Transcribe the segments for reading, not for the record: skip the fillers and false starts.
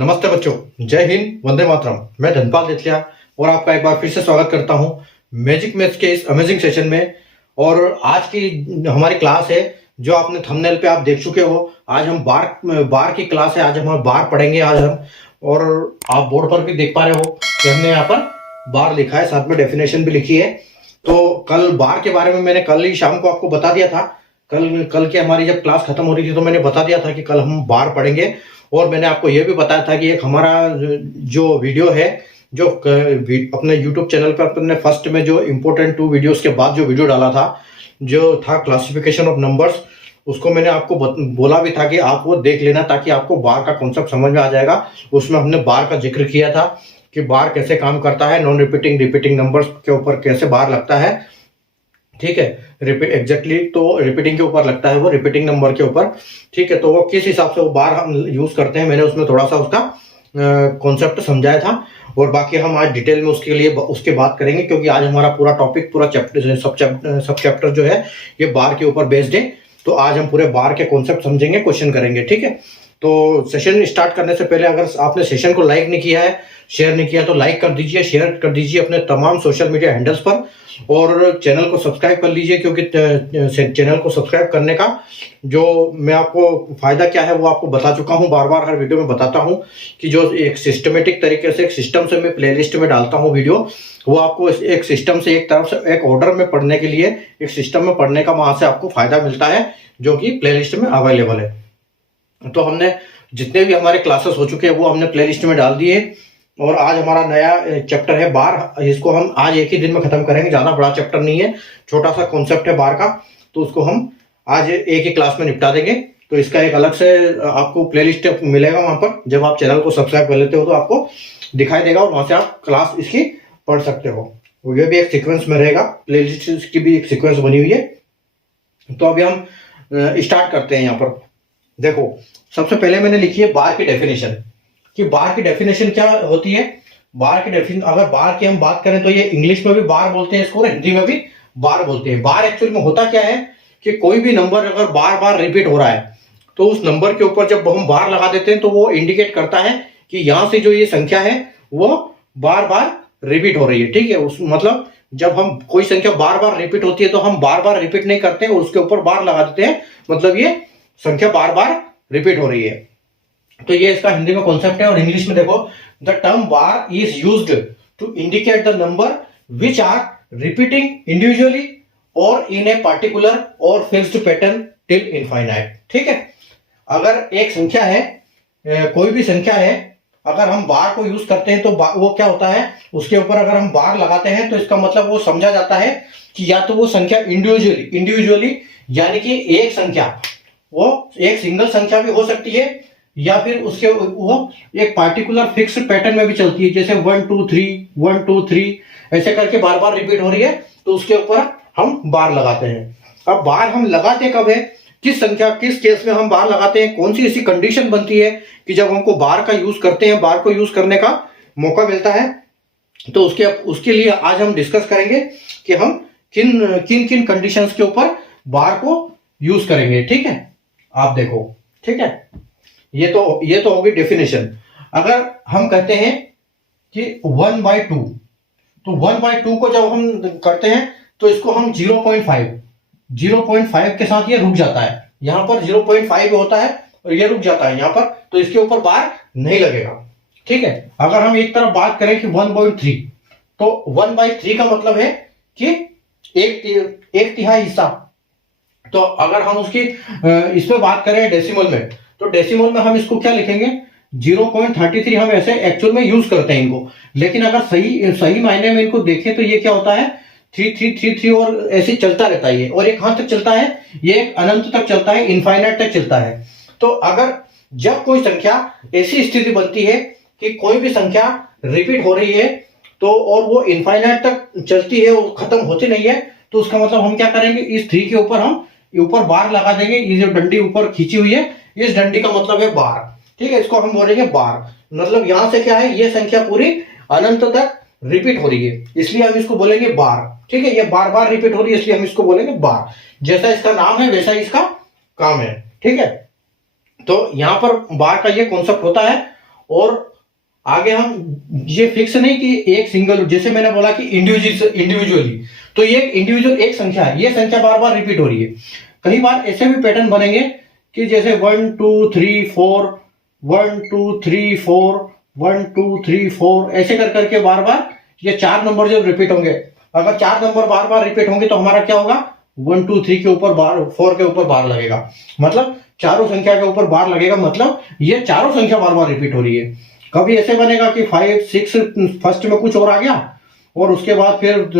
नमस्ते बच्चों, जय हिंद, वंदे मातरम। मैं धनपाल देथलिया और आपका एक बार फिर से स्वागत करता हूं मैजिक मैथ्स के इस अमेजिंग सेशन में। और आज की हमारी क्लास है जो आपने थंबनेल पे आप देख चुके हो। आज हम बार की क्लास है। आज हम बार पढ़ेंगे आज हम। और आप बोर्ड पर भी देख पा रहे हो कि हमने यहाँ पर बार लिखा है, साथ में डेफिनेशन भी लिखी है। तो कल बार के बारे में मैंने कल ही शाम को आपको बता दिया था। कल की हमारी जब क्लास खत्म हो रही थी तो मैंने बता दिया था कि कल हम बार पढ़ेंगे। और मैंने आपको यह भी बताया था कि एक हमारा जो वीडियो है, जो अपने YouTube चैनल पर अपने फर्स्ट में जो इम्पोर्टेंट 2 वीडियोस के बाद जो वीडियो डाला था, जो था क्लासिफिकेशन ऑफ नंबर्स, उसको मैंने आपको बोला भी था कि आप वो देख लेना ताकि आपको बार का कॉन्सेप्ट समझ में आ जाएगा। उसमें हमने बार का जिक्र किया था कि बार कैसे काम करता है, नॉन रिपीटिंग रिपीटिंग नंबर्स के ऊपर कैसे बार लगता है। ठीक है, एग्जैक्टली तो रिपीटिंग के ऊपर लगता है, वो रिपीटिंग नंबर के ऊपर। ठीक है, तो वो किस हिसाब से वो बार हम यूज करते हैं, मैंने उसमें थोड़ा सा उसका कॉन्सेप्ट समझाया था। और बाकी हम आज डिटेल में उसके बात करेंगे, क्योंकि आज हमारा पूरा टॉपिक, पूरा चैप्टर सब चैप्टर जो है ये बार के ऊपर बेस्ड है। तो आज हम पूरे बार के कॉन्सेप्ट समझेंगे, क्वेश्चन करेंगे। ठीक है, तो सेशन स्टार्ट करने से पहले अगर आपने सेशन को लाइक नहीं किया है, शेयर नहीं किया, तो लाइक कर दीजिए, शेयर कर दीजिए अपने तमाम सोशल मीडिया हैंडल्स पर। और चैनल को सब्सक्राइब कर लीजिए, क्योंकि चैनल को सब्सक्राइब करने का जो मैं आपको फायदा क्या है वो आपको बता चुका हूं, बार बार हर वीडियो में बताता हूं कि जो एक सिस्टमेटिक तरीके से, एक सिस्टम से मैं प्लेलिस्ट में डालता हूं वीडियो, वो आपको एक सिस्टम से, एक तरफ से, एक ऑर्डर में पढ़ने के लिए, एक सिस्टम में पढ़ने का वहां से आपको फायदा मिलता है, जो कि प्लेलिस्ट में अवेलेबल है। तो हमने जितने भी हमारे क्लासेस हो चुके हैं वो हमने प्लेलिस्ट में डाल दिए। और आज हमारा नया चैप्टर है बार। इसको हम आज एक ही दिन में खत्म करेंगे, ज्यादा बड़ा चैप्टर नहीं है, छोटा सा कॉन्सेप्ट है बार का, तो उसको हम आज एक ही क्लास में निपटा देंगे। तो इसका एक अलग से आपको प्लेलिस्ट मिलेगा वहां पर, जब आप चैनल को सब्सक्राइब कर लेते हो तो आपको दिखाई देगा और वहां से आप क्लास इसकी पढ़ सकते हो। और ये भी एक सीक्वेंस में रहेगा, प्लेलिस्ट की भी एक सीक्वेंस बनी हुई है। तो अभी हम स्टार्ट करते हैं। यहाँ पर देखो, सबसे पहले मैंने लिखी है बार की डेफिनेशन, कि बार की डेफिनेशन क्या होती है। बार की डेफिनेशन, अगर बार की हम बात करें तो ये इंग्लिश में भी बार बोलते हैं इसको, हिंदी में भी बार बोलते हैं। बार एक्चुअली में होता क्या है कि कोई भी नंबर अगर बार बार रिपीट हो रहा है तो उस नंबर के ऊपर जब हम बार लगा देते हैं तो वो इंडिकेट करता है कि यहां से जो ये संख्या है वो बार बार रिपीट हो रही है। ठीक है, उस मतलब जब हम कोई संख्या बार बार रिपीट होती है तो हम बार बार रिपीट नहीं करते हैं, उसके ऊपर बार लगा देते हैं, मतलब ये संख्या बार बार रिपीट हो रही है। तो ये इसका हिंदी में कॉन्सेप्ट है। और इंग्लिश में देखो, the term bar is used to indicate the number which are repeating individually और इन ए पर्टिकुलर और फिक्स्ड पैटर्न टिल इनफाइनाइट। ठीक है, अगर एक संख्या है, कोई भी संख्या है, अगर हम बार को यूज करते हैं तो वो क्या होता है, उसके ऊपर अगर हम बार लगाते हैं तो इसका मतलब वो समझा जाता है कि या तो वो संख्या इंडिविजुअली यानी कि एक संख्या, वो एक सिंगल संख्या भी हो सकती है, या फिर उसके वो एक पार्टिकुलर फिक्स पैटर्न में भी चलती है, जैसे 1 2 3 1 2 3 ऐसे करके बार बार रिपीट हो रही है, तो उसके ऊपर हम बार लगाते हैं। अब बार हम लगाते कब है, किस संख्या, किस केस में हम बार लगाते हैं, कौन सी ऐसी कंडीशन बनती है कि जब हमको बार का यूज करते हैं, बार को यूज करने का मौका मिलता है। तो उसके लिए आज हम डिस्कस करेंगे कि हम किन किन कंडीशंस के ऊपर बार को यूज करेंगे। ठीक है, आप देखो। ठीक है, ये तो होगी डेफिनेशन। अगर हम कहते हैं कि 1/2, तो 1/2 को जब हम करते हैं तो इसको हम 0.5 के साथ ये रुक जाता है, यहां पर 0.5 होता है और ये रुक जाता है यहां पर, तो इसके ऊपर बार नहीं लगेगा। ठीक है, अगर हम एक तरफ बात करें कि 1/3, तो 1/3 का मतलब है कि एक तिहाई हिस्सा। तो अगर हम उसकी इसमें बात करें डेसिमल में, तो डेसिमल में हम इसको क्या लिखेंगे, 0.33 हम ऐसे एक्चुअल में यूज करते हैं इनको। लेकिन अगर सही मायने में इनको देखें तो ये क्या होता है, 3333 और ऐसे चलता रहता है ये। और ये कहां तक चलता है, ये अनंत तक चलता है, इनफाइनाइट तक चलता है। तो अगर जब कोई संख्या ऐसी स्थिति बनती है कि कोई भी संख्या रिपीट हो रही है तो और वो इनफाइनाइट तक चलती है, वो खत्म होती नहीं है, तो उसका मतलब हम क्या करेंगे, इस 3 के ऊपर हम ऊपर बार लगा देंगे। ये जो डंडी ऊपर खींची हुई है, इस डंडी का मतलब है बार। ठीक है, इसको हम बोलेंगे बार। मतलब यहां से क्या है, ये संख्या पूरी अनंत तक रिपीट हो रही है, इसलिए हम इसको बोलेंगे बार। ठीक है, ये बार बार रिपीट हो रही है इसलिए हम इसको बोलेंगे बार। जैसा इसका नाम है वैसा इसका काम है। ठीक है, तो यहां पर बार का ये कॉन्सेप्ट होता है। और आगे हम ये फिक्स नहीं कि एक सिंगल, जैसे मैंने बोला कि इंडिविजुअली, तो ये इंडिविजुअल एक संख्या है, ये संख्या बार बार रिपीट हो रही है। कई बार ऐसे भी पैटर्न बनेंगे कि जैसे 1 2 3 4 1 2 3 4 1 2 3 4 ऐसे कर करके बार बार ये 4 नंबर जब रिपीट होंगे, अगर 4 नंबर बार बार रिपीट होंगे तो हमारा क्या होगा, 1 2 3 के ऊपर बार, 4 के ऊपर बार लगेगा, मतलब चारों संख्या के ऊपर बार लगेगा, मतलब ये चारों संख्या बार बार रिपीट हो रही है। कभी ऐसे बनेगा कि 5 6 फर्स्ट में कुछ और आ गया और उसके बाद फिर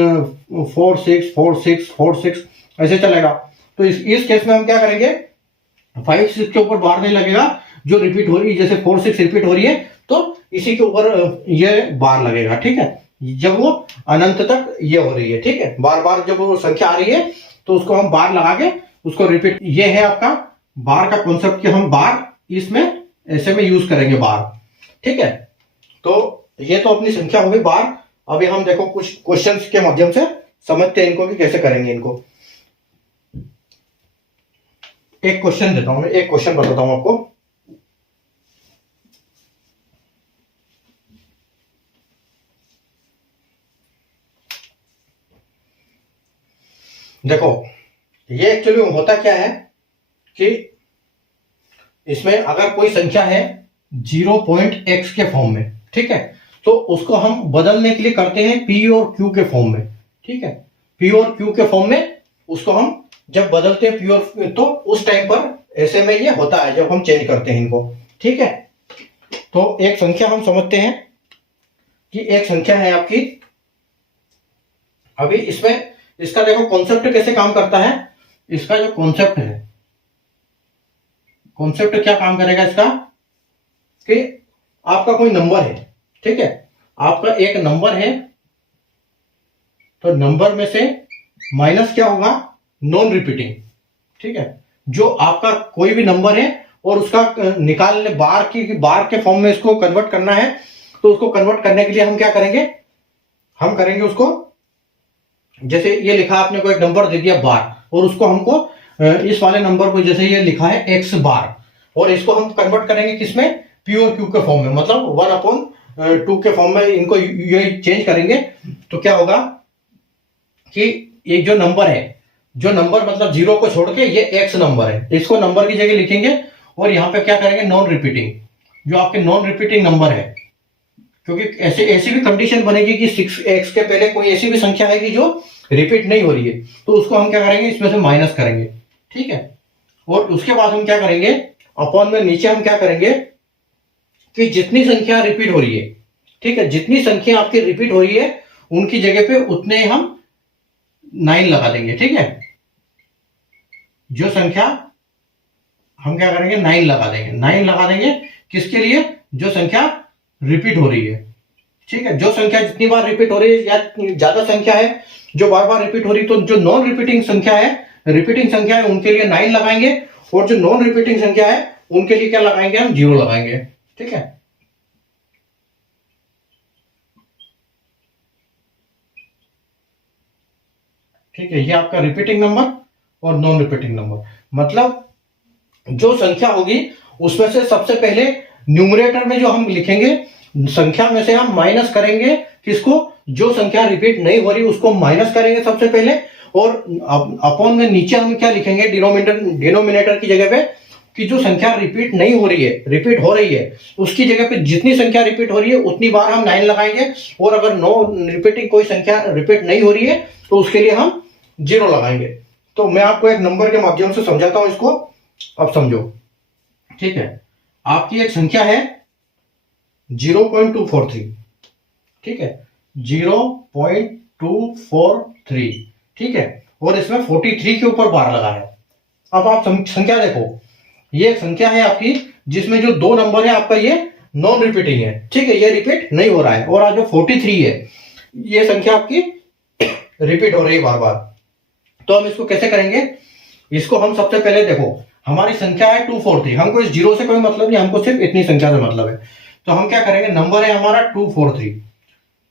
4 6 4 6 4 6 ऐसे चलेगा। तो इस केस में हम क्या करेंगे, 5 6 के ऊपर बार नहीं लगेगा, जो रिपीट हो रही है, जैसे 4 6 रिपीट हो रही है तो इसी के ऊपर ये बार लगेगा, ठीक है, जब वो अनंत तक ये हो रही है, ठीक है, बार बार जब वो संख्या आ रही है तो उसको हम बार लगा के उसको रिपीट, ये है आपका बार का कॉन्सेप्ट कि हम बार इसमें ऐसे में यूज करेंगे बार, ठीक है। तो ये तो अपनी संख्या होगी बार। अभी हम देखो कुछ क्वेश्चंस के माध्यम से समझते हैं इनको कि कैसे करेंगे इनको। एक क्वेश्चन देता हूं मैं, एक क्वेश्चन बताता हूं आपको। देखो ये एक्चुअली होता क्या है कि इसमें अगर कोई संख्या है 0.x के फॉर्म में, ठीक है, तो उसको हम बदलने के लिए करते हैं p और q के फॉर्म में, ठीक है, p और q के फॉर्म में उसको हम जब बदलते हैं p और, तो उस टाइम पर ऐसे में ये होता है जब हम चेंज करते हैं इनको, ठीक है। तो एक संख्या हम समझते हैं कि एक संख्या है आपकी, अभी इसमें इसका देखो कॉन्सेप्ट कैसे काम करता है। इसका जो कॉन्सेप्ट है, कॉन्सेप्ट क्या काम करेगा इसका, कि आपका कोई नंबर है, ठीक है, आपका एक नंबर है, तो नंबर में से माइनस क्या होगा, नॉन रिपीटिंग, ठीक है, जो आपका कोई भी नंबर है और उसका निकालने बार के फॉर्म में इसको कन्वर्ट करना है, तो उसको कन्वर्ट करने के लिए हम क्या करेंगे, हम करेंगे उसको, जैसे ये लिखा आपने को एक नंबर दे दिया बार, और उसको हमको इस वाले नंबर को जैसे ये लिखा है एक्स बार, और इसको हम कन्वर्ट करेंगे किसमें, पी और क्यू के फॉर्म में, मतलब 1/2 के फॉर्म में इनको ये चेंज करेंगे। तो क्या होगा कि ये जो नंबर है, जो नंबर मतलब 0 को छोड़ के ये एक्स नंबर है, इसको नंबर की जगह लिखेंगे और यहाँ पे क्या करेंगे, नॉन रिपीटिंग, जो आपके नॉन रिपीटिंग नंबर है, क्योंकि ऐसी भी कंडीशन बनेगी कि 6x के पहले कोई ऐसी भी संख्या है कि जो रिपीट नहीं हो रही है, तो उसको हम क्या करेंगे, इसमें से माइनस करेंगे, ठीक है। और उसके बाद हम क्या करेंगे, अपॉन में नीचे हम क्या करेंगे कि जितनी संख्या रिपीट हो रही है, ठीक है, जितनी संख्या आपकी रिपीट हो रही है उनकी जगह पे उतने हम 9 लगा देंगे, ठीक है, जो संख्या हम क्या करेंगे 9 लगा देंगे, 9 लगा देंगे किसके लिए, जो संख्या रिपीट हो रही है, ठीक है, जो संख्या जितनी बार रिपीट हो रही है या ज्यादा संख्या है जो बार बार रिपीट हो रही है, तो जो नॉन रिपीटिंग संख्या है, रिपीटिंग संख्या है उनके लिए 9 लगाएंगे, और जो नॉन रिपीटिंग संख्या है उनके लिए क्या लगाएंगे, हम 0 लगाएंगे, ठीक है। ठीक है, ये आपका रिपीटिंग नंबर और नॉन रिपीटिंग नंबर, मतलब जो संख्या होगी उसमें से सबसे पहले न्यूमरेटर में जो हम लिखेंगे संख्या में से हम माइनस करेंगे किसको, जो संख्या रिपीट नहीं हो रही उसको माइनस करेंगे सबसे पहले, और अपॉन में नीचे हम क्या लिखेंगे, डिनोमिनेटर की जगह पे कि जो संख्या रिपीट नहीं हो रही है, रिपीट हो रही है, उसकी जगह पे जितनी संख्या रिपीट हो रही है उतनी बार हम 9 लगाएंगे, और अगर नो रिपीटिंग कोई संख्या रिपीट नहीं हो रही है तो उसके लिए हम 0 लगाएंगे। तो मैं आपको एक नंबर के माध्यम से समझाता हूं इसको, अब समझो, ठीक है। आपकी एक संख्या है 0.243, ठीक है, 0.243, ठीक है, और इसमें 43 के ऊपर बार लगा है। अब आप संख्या देखो, ये एक संख्या है आपकी जिसमें जो 2 नंबर है आपका ये नॉन रिपीटिंग है, ठीक है, ये रिपीट नहीं हो रहा है, और आज जो 43 है ये संख्या आपकी रिपीट हो रही है बार बार। तो हम इसको कैसे करेंगे, इसको हम सबसे पहले देखो हमारी संख्या है 243, हमको इस 0 से कोई मतलब नहीं, हमको सिर्फ इतनी संख्या से मतलब है। तो हम क्या करेंगे, नंबर है हमारा 243,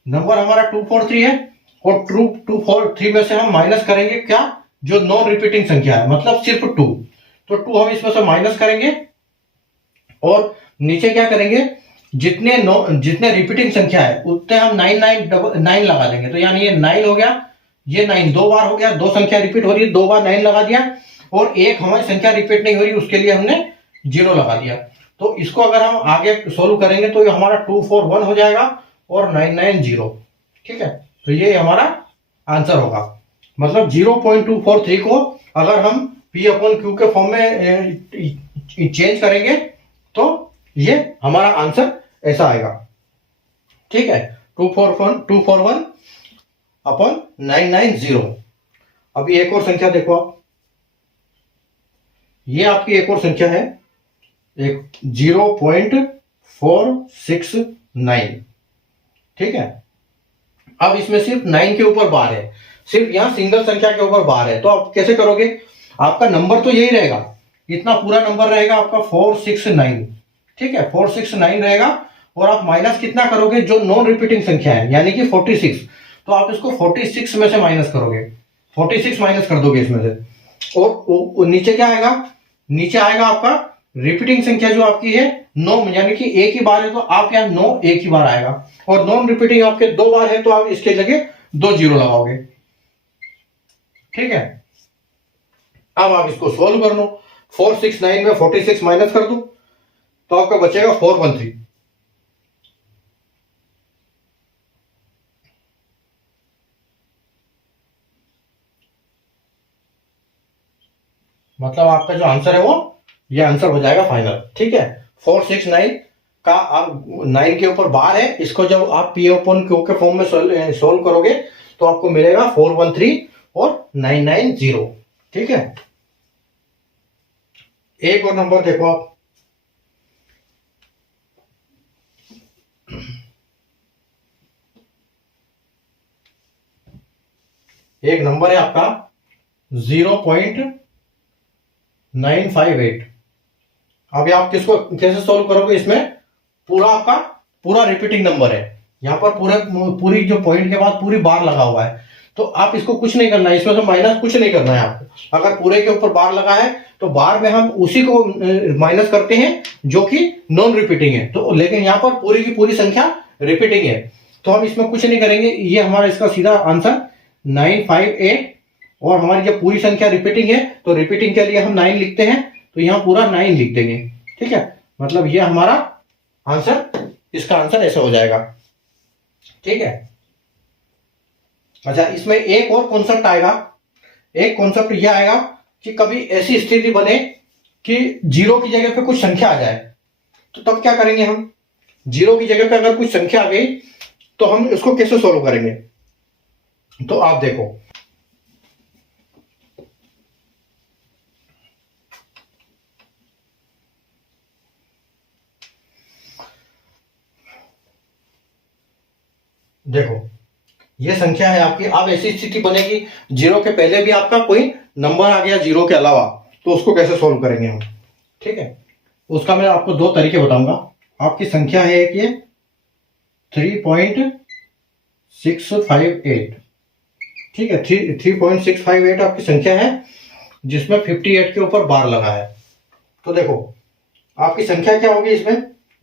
नंबर हमारा 243 है, और 243 में से हम माइनस करेंगे क्या, जो नॉन रिपीटिंग संख्या है, मतलब सिर्फ 2, तो 2 हम इसमें से माइनस करेंगे, और नीचे क्या करेंगे, जितने रिपीटिंग संख्या है उतने हम 9 लगा देंगे। तो यानी ये 9 हो गया, ये 9 दो बार हो गया, दो संख्या रिपीट हो रही है, दो बार 9 लगा दिया, और एक हमारी संख्या रिपीट नहीं हो रही उसके लिए हमने 0 लगा दिया। तो इसको अगर हम आगे सोल्व करेंगे तो ये हमारा 241 हो जाएगा और 990। ठीक है, तो ये हमारा आंसर होगा। मतलब 0.243 को अगर हम P अपॉन Q के फॉर्म में चेंज करेंगे तो ये हमारा आंसर ऐसा आएगा। ठीक है, 241 अपॉन 990। अभी एक और संख्या देखो आप, ये आपकी एक और संख्या है, एक 0.469। ठीक है, अब इसमें सिर्फ 9 के ऊपर बार है, सिर्फ यहां सिंगल संख्या के ऊपर बार है। तो आप कैसे करोगे, आपका नंबर तो यही रहेगा, इतना पूरा नंबर रहेगा आपका 469। ठीक है, 469 रहेगा, और आप माइनस कितना करोगे, जो नॉन रिपीटिंग संख्या है यानी कि 46, तो आप इसको 46 में से माइनस करोगे, 46 माइनस कर दोगे इसमें से, और नीचे क्या आएगा, नीचे आएगा आपका रिपीटिंग संख्या जो आपकी है 9, यानी कि एक ही बार है तो आप यहाँ 9 एक ही बार आएगा, और नॉन रिपीटिंग आपके दो बार है तो आप इसके जगह 2 0 लगाओगे। ठीक है, अब आप इसको सोल्व कर लो, 469 में 46 माइनस कर दो तो आपका बचेगा 413। मतलब आपका जो आंसर है वो ये आंसर हो जाएगा फाइनल। ठीक है, 469 का आप 9 के ऊपर बार है, इसको जब आप P अपॉन Q के फॉर्म में सोल्व करोगे तो आपको मिलेगा 413 और 990। ठीक है, एक और नंबर देखो आप, एक नंबर है आपका 0.958। अभी आप किसको कैसे सोल्व करोगे, इसमें पूरा आपका पूरा रिपीटिंग नंबर है, यहां पर पूरी जो पॉइंट के बाद पूरी बार लगा हुआ है, तो आप इसको कुछ नहीं करना है, इसमें से माइनस कुछ नहीं करना है आपको। अगर पूरे के ऊपर बार लगा है तो बार में हम उसी को माइनस करते हैं जो कि नॉन रिपीटिंग है, तो लेकिन यहां पर पूरी की पूरी संख्या रिपीटिंग है, तो हम इसमें कुछ नहीं करेंगे, ये हमारा इसका सीधा आंसर 958। और हमारी जब पूरी संख्या रिपीटिंग है तो रिपीटिंग के लिए हम 9 लिखते हैं, तो यहां पूरा 9 लिख देंगे। ठीक है, मतलब ये हमारा आंसर, इसका आंसर ऐसा हो जाएगा। ठीक है, अच्छा इसमें एक और कॉन्सेप्ट आएगा, एक कॉन्सेप्ट यह आएगा कि कभी ऐसी स्थिति बने कि 0 की जगह पे कुछ संख्या आ जाए, तो तब क्या करेंगे हम, 0 की जगह पे अगर कुछ संख्या आ गई तो हम इसको कैसे सोल्व करेंगे। तो आप देखो, देखो ये संख्या है आपकी, अब ऐसी स्थिति बनेगी 0 के पहले भी आपका कोई नंबर आ गया 0 के अलावा, तो उसको कैसे सोल्व करेंगे हम। ठीक है, उसका मैं आपको दो तरीके बताऊंगा। आपकी संख्या है कि 3.658। ठीक है, 3.658 आपकी संख्या है जिसमें 58 के ऊपर बार लगा है। तो देखो आपकी संख्या क्या होगी,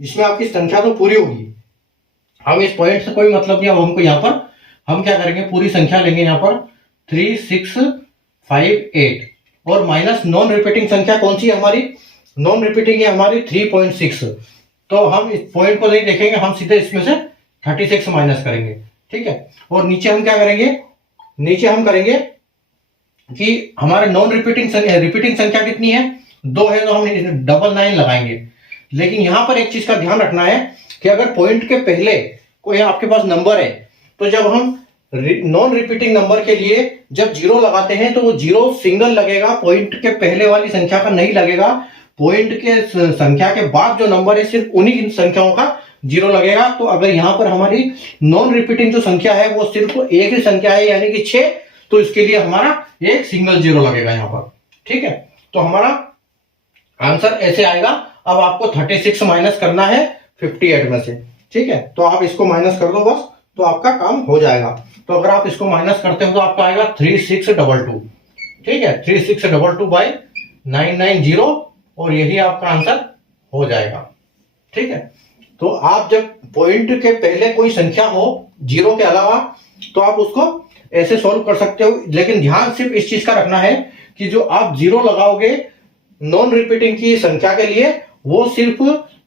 इसमें आपकी संख्या तो पूरी होगी, हम इस पॉइंट से कोई मतलब नहीं, अब हमको यहाँ पर हम क्या करेंगे, पूरी संख्या लेंगे यहाँ पर 3658, और माइनस नॉन रिपीटिंग संख्या कौन सी है हमारी, नॉन रिपीटिंग है हमारी 3.6, तो हम इस पॉइंट को नहीं देखेंगे, हम सीधे इसमें से 36 माइनस करेंगे। ठीक है, और नीचे हम क्या करेंगे, नीचे हम करेंगे कि हमारे नॉन रिपीटिंग संख्या कितनी है, 2 है, तो हम 999 लगाएंगे। लेकिन यहां पर एक चीज का ध्यान रखना है कि अगर पॉइंट के पहले कोई आपके पास नंबर है, तो जब हम नॉन रिपीटिंग नंबर के लिए जब 0 लगाते हैं तो वो 0 सिंगल लगेगा, पॉइंट के पहले वाली संख्या का नहीं लगेगा, पॉइंट के संख्या के बाद जो नंबर है सिर्फ उन्हीं संख्याओं का 0 लगेगा। तो अगर यहां पर हमारी नॉन रिपीटिंग जो संख्या है वो सिर्फ एक ही संख्या है यानी कि 6, तो इसके लिए हमारा एक सिंगल 0 लगेगा यहां पर। ठीक है, तो हमारा आंसर ऐसे आएगा। अब आपको 36 माइनस करना है 58 में से। ठीक है, तो आप इसको माइनस कर दो बस, तो आपका काम हो जाएगा। तो अगर आप इसको माइनस करते हो तो आपका आएगा 3622। ठीक है, 3622 बाई 990, और यही आपका आंसर हो जाएगा। ठीक है, तो आप जब पॉइंट के पहले कोई संख्या हो जीरो के अलावा तो आप उसको ऐसे सॉल्व कर सकते हो, लेकिन ध्यान सिर्फ इस चीज का रखना है कि जो आप जीरो लगाओगे नॉन रिपीटिंग की संख्या के लिए, वो सिर्फ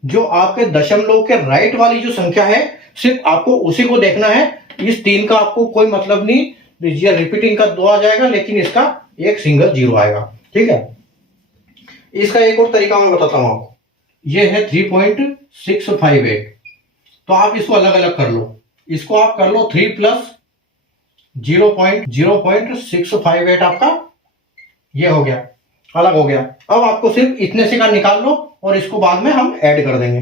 जो आपके दशमलव के राइट वाली जो संख्या है सिर्फ आपको उसी को देखना है। इस 3 का आपको कोई मतलब नहीं, ये रिपीटिंग का 2 आ जाएगा लेकिन इसका एक सिंगल जीरो आएगा। ठीक है, इसका एक और तरीका मैं बताता हूं आपको। ये है 3.658, तो आप इसको अलग अलग कर लो। इसको आप कर लो 3 प्लस 0.658 आपका ये हो गया, अलग हो गया। अब आपको सिर्फ इतने से का निकाल लो और इसको बाद में हम ऐड कर देंगे।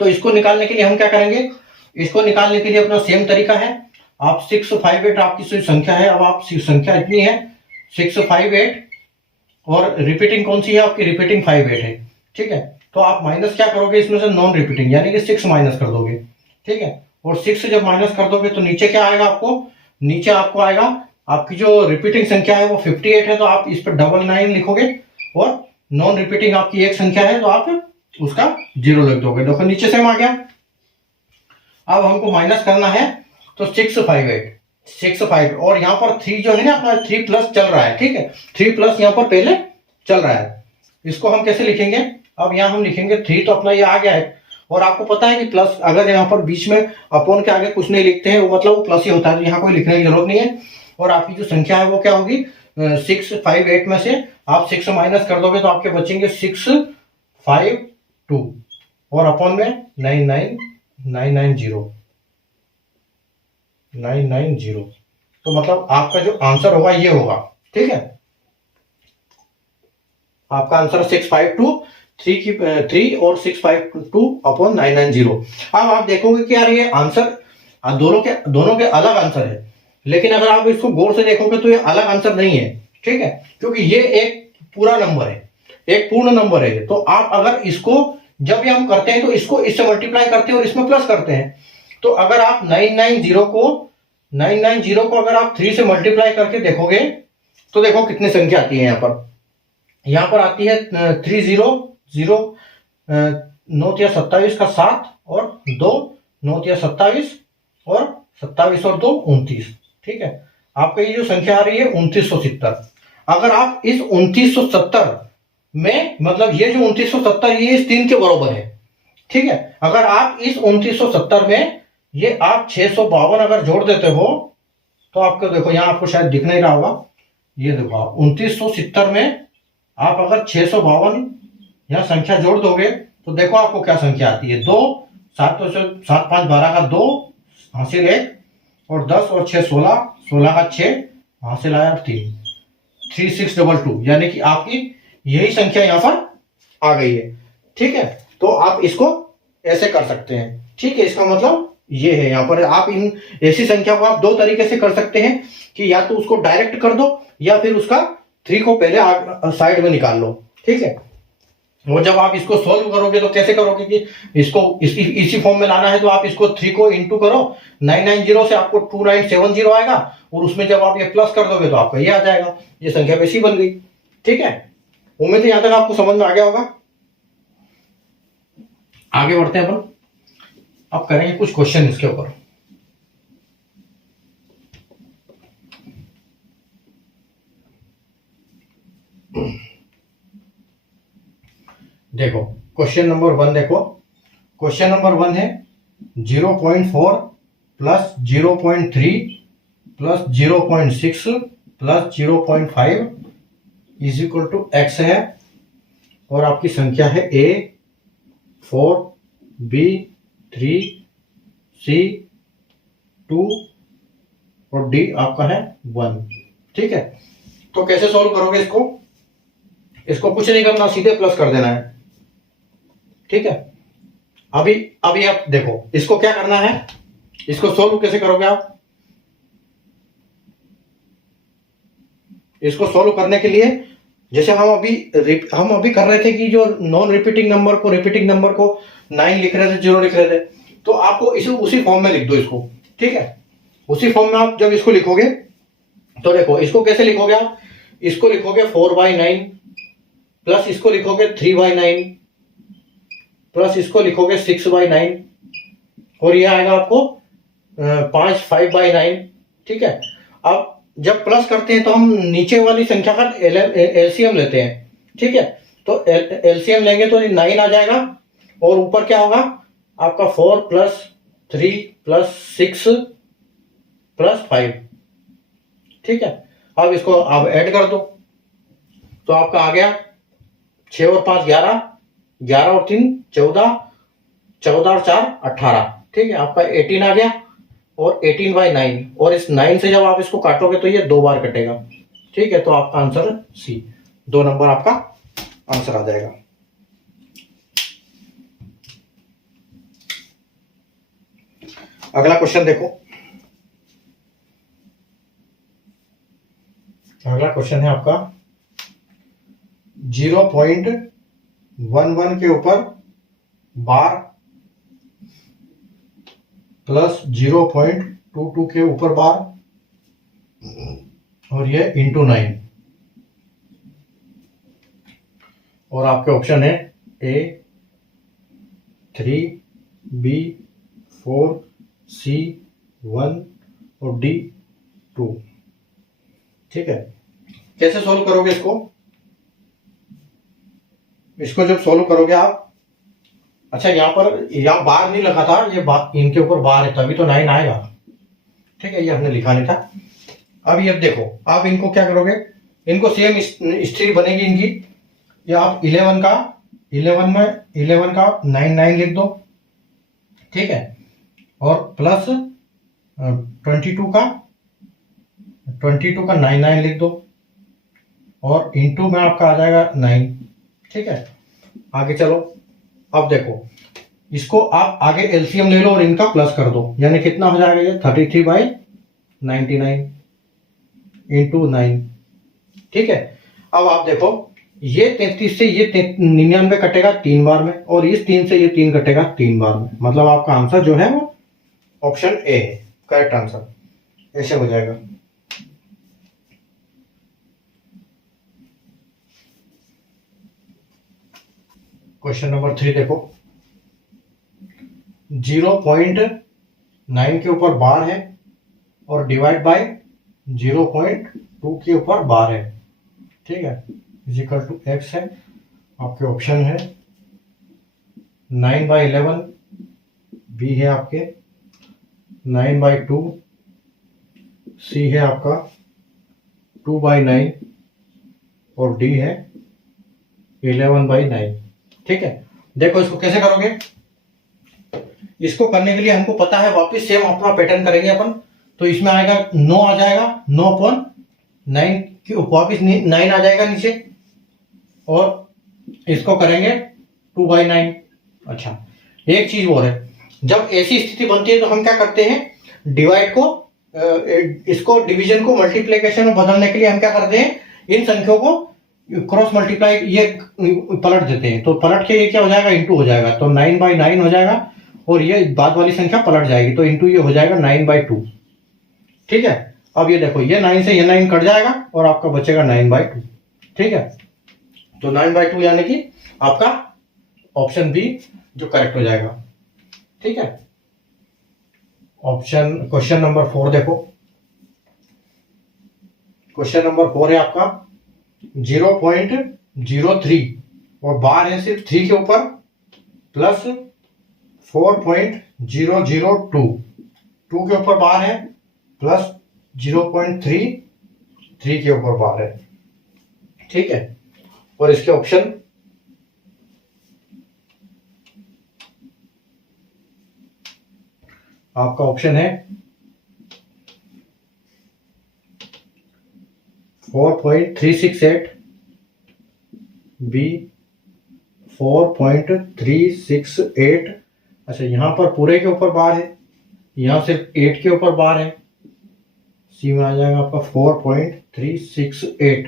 तो इसको निकालने के लिए हम क्या करेंगे, इसको निकालने के लिए अपना सेम तरीका है। आप 658 आपकी संख्या है, अब आप संख्या इतनी है 658 और रिपीटिंग कौन सी है आपकी, रिपीटिंग 58 है। ठीक है, तो आप माइनस क्या करोगे इसमें से, नॉन रिपीटिंग यानी कि 6 माइनस कर दोगे। ठीक है, और 6 से जब माइनस कर दोगे तो नीचे क्या आएगा आपको, नीचे आपको आएगा आपकी जो रिपीटिंग संख्या है वो 58 है, तो आप इस पर 99 लिखोगे, और नॉन रिपीटिंग आपकी एक संख्या है तो आप उसका जीरो लिख दोगे। देखो नीचे सेम आ गया। अब हमको माइनस करना है तो 658 और यहाँ पर 3 जो है ना अपना 3 प्लस चल रहा है। ठीक है, 3 प्लस यहाँ पर पहले चल रहा है, इसको हम कैसे लिखेंगे, अब यहाँ हम लिखेंगे 3 तो अपना ये आ गया है, और आपको पता है कि प्लस अगर यहाँ पर बीच में अपॉन के आगे कुछ नहीं लिखते हैं वो मतलब वो प्लस ही होता है, तो यहाँ कोई लिखने की जरूरत नहीं है। और आपकी जो संख्या है वो क्या होगी, 658 में से आप 6 माइनस कर दोगे तो आपके बचेंगे 652 और अपॉन में 990, तो मतलब आपका जो आंसर होगा ये होगा। ठीक है, आपका आंसर 652 3 और 652 अपॉन 990। अब आप देखोगे कि यार ये आंसर दोनों के अलग आंसर है, लेकिन अगर आप इसको गौर से देखोगे तो ये अलग आंसर नहीं है। ठीक है, क्योंकि ये एक पूरा नंबर है, एक पूर्ण नंबर है। तो आप अगर इसको जब भी हम करते हैं तो इसको इससे मल्टीप्लाई करते हैं और इसमें प्लस करते हैं। तो अगर आप 990 को अगर आप 3 से मल्टीप्लाई करके देखोगे तो देखो कितनी संख्या आती है। यहाँ पर आती है 300 9 या 27 का 7 और 2 9 या 27 और 27 और 2 29। ठीक है, आपका ये जो संख्या आ रही है 2970। अगर आप इस 2970 में मतलब ये जो 2970 ये इस 3 के बराबर है। ठीक है, अगर आप इस 2970 में ये आप 652 अगर जोड़ देते हो तो आपको देखो यहाँ आपको शायद दिख नहीं रहा होगा, ये देखो 2970 में आप अगर 652 यहाँ संख्या जोड़ दोगे तो देखो आपको क्या संख्या आती है, 2 7 7 5 12 का 2 हासिल 1 और 10 और 6 16 का 6 हासिल आया 3 3622, यानी कि आपकी यही संख्या यहाँ पर आ गई है। ठीक है, तो आप इसको ऐसे कर सकते हैं। ठीक है, इसका मतलब ये है, यहाँ पर आप इन ऐसी संख्या को आप 2 तरीके से कर सकते हैं कि या तो उसको डायरेक्ट कर दो या फिर उसका 3 को पहले साइड में निकाल लो। ठीक है, वो जब आप इसको सोल्व करोगे तो कैसे करोगे कि इसको इसी फॉर्म में लाना है, तो आप इसको 3 को इंटू करो 990 से आपको 2970 आएगा, और उसमें जब आप ये प्लस कर दोगे तो आपका ये आ जाएगा, ये संख्या वैसी बन गई। ठीक है, उम्मीद है यहां तक आपको समझ में आ गया होगा। आगे बढ़ते हैं अपन, अब करेंगे कुछ क्वेश्चन इसके ऊपर। देखो क्वेश्चन नंबर 1 देखो, क्वेश्चन नंबर 1 है 0.4 plus 0.3 plus 0.6 plus 0.5 is equal to x है, और आपकी संख्या है a 4 b 3 c 2 और d आपका है 1। ठीक है, तो कैसे सॉल्व करोगे इसको कुछ नहीं करना, सीधे प्लस कर देना है। ठीक है, अभी आप देखो इसको क्या करना है, इसको सोल्व कैसे करोगे आप। इसको सोल्व करने के लिए जैसे हम अभी कर रहे थे कि जो नॉन रिपीटिंग नंबर को 9 लिख रहे थे, 0 लिख रहे थे, तो आपको इसे उसी फॉर्म में लिख दो इसको। ठीक है, उसी फॉर्म में आप जब इसको लिखोगे तो देखो इसको कैसे लिखोगे आप, इसको लिखोगे 4/9 प्लस इसको लिखोगे 3/9 प्लस इसको लिखोगे 6/9 और ये आएगा आपको 5/9। ठीक है, अब जब प्लस करते हैं तो हम नीचे वाली संख्या का एलसीएम लेते हैं। ठीक है, तो एलसीएम लेंगे तो 9 आ जाएगा और ऊपर क्या होगा आपका 4 + 3 + 6 + 5। ठीक है, अब इसको आप ऐड कर दो तो आपका आ गया 6 और 5 11, 11 और 3 14, 14 और 4 18। ठीक है, आपका 18 आ गया और 18/9 और इस 9 से जब आप इसको काटोगे तो ये 2 बार कटेगा। ठीक है, तो आपका आंसर सी, 2 नंबर आपका आंसर आ जाएगा। अगला क्वेश्चन देखो, अगला क्वेश्चन है आपका 0.11 के ऊपर बार प्लस 0.22 के ऊपर बार और ये इंटू 9 और आपके ऑप्शन है A 3, B 4, C 1 और D 2। ठीक है, कैसे सॉल्व करोगे इसको जब सॉल्व करोगे आप, अच्छा यहाँ बार नहीं लगा था, ये इनके ऊपर बार है तभी तो 9 आएगा। ठीक है, ये हमने लिखा नहीं था। अब ये देखो, आप इनको क्या करोगे, इनको सेम स्थिति बनेगी इनकी, या आप 11 का 9 लिख दो। ठीक है, और प्लस 22 का 9 लिख दो और इंटू में आपका आ जाएगा 9। ठीक है, आगे चलो, अब देखो इसको आप आगे एलसीएम ले लो और इनका प्लस कर दो, यानी कितना हो जाएगा ये 33/99 इंटू 9। ठीक है, अब आप देखो ये 33 से ये 99 कटेगा 3 बार में और इस 3 से ये 3 कटेगा 3 बार में, मतलब आपका आंसर जो है वो ऑप्शन ए है करेक्ट आंसर, ऐसे हो जाएगा। क्वेश्चन नंबर 3 देखो, 0.9 के ऊपर बार है और डिवाइड बाय 0.2 के ऊपर बार है। ठीक है, इजिकल टू x है, आपके ऑप्शन है 9/11, बी है आपके 9/2, सी है आपका 2/9 और डी है 11/9। ठीक है, देखो इसको कैसे करोगे, इसको करने के लिए हमको पता है, वापस सेम अपना पैटर्न करेंगे अपन। तो इसमें आएगा 9 आ जाएगा, 9/9 की वापिस 9 आ जाएगा नीचे और इसको करेंगे 2/9। अच्छा, एक चीज और है, जब ऐसी स्थिति बनती है तो हम क्या करते हैं, डिवाइड को इसको डिवीजन को मल्टीप्लिकेशन में बदलने के लिए हम क्या करते हैं, इन संख्याओं को क्रॉस मल्टीप्लाई ये पलट देते हैं, तो पलट के ये क्या हो जाएगा इंटू हो जाएगा, तो 9/9 हो जाएगा और ये बाद वाली संख्या पलट जाएगी तो इंटू ये हो जाएगा 9/2। ठीक है, अब ये देखो ये 9 से ये 9 कट जाएगा और आपका बचेगा 9/2। ठीक है, तो 9/2 यानी कि आपका ऑप्शन बी जो करेक्ट हो जाएगा। ठीक है, ऑप्शन क्वेश्चन नंबर 4 देखो, क्वेश्चन नंबर 4 है आपका 0.03 और बार है सिर्फ 3 के ऊपर प्लस 4.002, 2 के ऊपर बार है प्लस 0.33 के ऊपर बार है। ठीक है, और इसके ऑप्शन आपका ऑप्शन है 4.368, बी 4.368। अच्छा, यहां पर पूरे के ऊपर बार है, यहां सिर्फ 8 के ऊपर बार है, सी में आ जाएगा आपका 4.368,